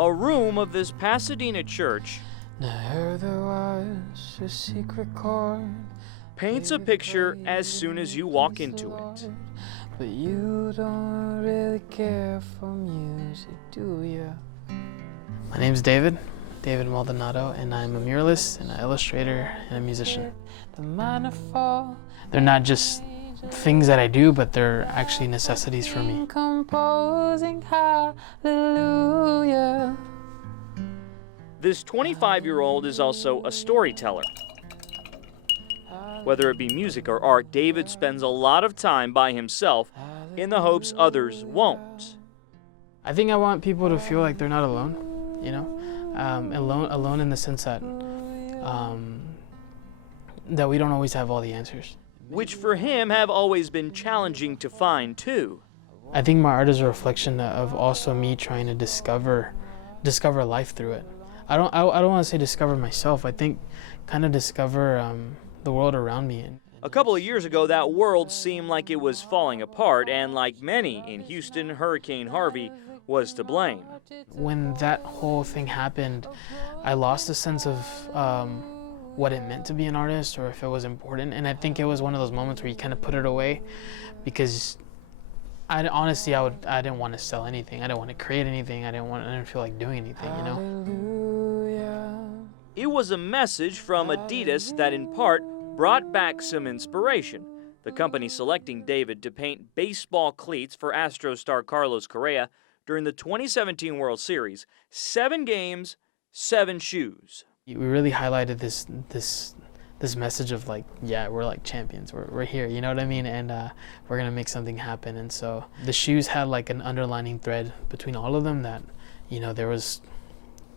A room of this Pasadena church Now there was a secret chord paints a picture as soon as you walk into it. but you don't really care for music, do you? My name's David Maldonado, and I'm a muralist and an illustrator and a musician. They're not just things that I do, but they're actually necessities for me. Composing hallelujah. This 25-year-old is also a storyteller. Whether it be music or art, David spends a lot of time by himself in the hopes others won't. I think I want people to feel like they're not alone, you know? Alone in the sense that that we don't always have all the answers. Which for him have always been challenging to find too. I think my art is a reflection of also me trying to discover life through it. I don't want to say discover myself. I think kind of discover the world around me. A couple of years ago, that world seemed like it was falling apart, and like many in Houston, Hurricane Harvey was to blame. When that whole thing happened, I lost a sense of what it meant to be an artist, or if it was important. And I think it was one of those moments where you kind of put it away, because I didn't want to sell anything. I didn't want to create anything. I didn't feel like doing anything, you know? It was a message from Adidas that in part brought back some inspiration. The company selecting David to paint baseball cleats for Astros star Carlos Correa during the 2017 World Series. 7 games, 7 shoes. We really highlighted this message of like, yeah, we're like champions. We're here, you know what I mean? And we're gonna make something happen. And so the shoes had like an underlining thread between all of them that, you know,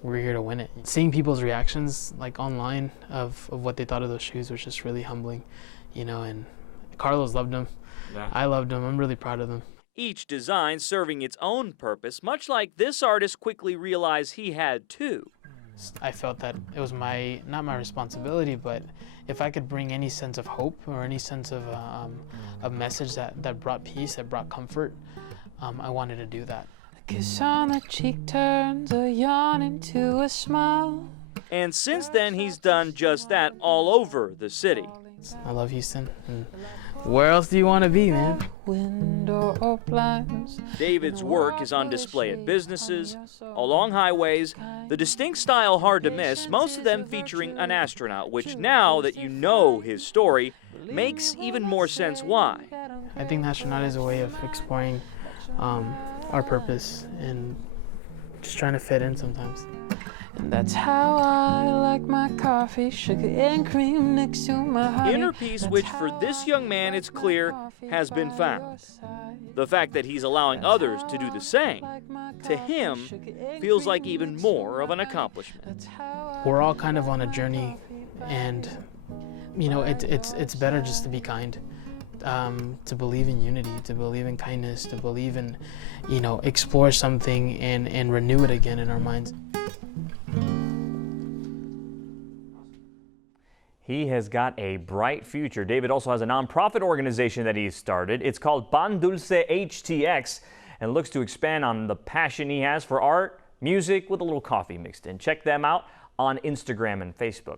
we're here to win it. Seeing people's reactions like online of what they thought of those shoes was just really humbling, you know. And Carlos loved them. Yeah. I loved them. I'm really proud of them. Each design serving its own purpose, much like this artist quickly realized he had too. I felt that it was not my responsibility, but if I could bring any sense of hope or any sense of a message that brought peace, that brought comfort, I wanted to do that. A kiss on the cheek turns a yawn into a smile. And since then, he's done just that all over the city. I love Houston. And where else do you want to be, man? Window or blinds. David's work is on display at businesses, along highways, the distinct style hard to miss, most of them featuring an astronaut, which now that you know his story, makes even more sense why. I think the astronaut is a way of exploring our purpose and just trying to fit in sometimes. And that's how I like my coffee, sugar and cream next to my honey. Inner peace, which for this young man, it's clear, has been found. The fact that he's allowing others to do the same, to him, feels like even more of an accomplishment. We're all kind of on a journey, and you know, it's better just to be kind, to believe in unity, to believe in kindness, to believe in, you know, explore something and renew it again in our minds. He has got a bright future. David also has a nonprofit organization that he's started. It's called Pan Dulce HTX and looks to expand on the passion he has for art, music with a little coffee mixed in. Check them out on Instagram and Facebook.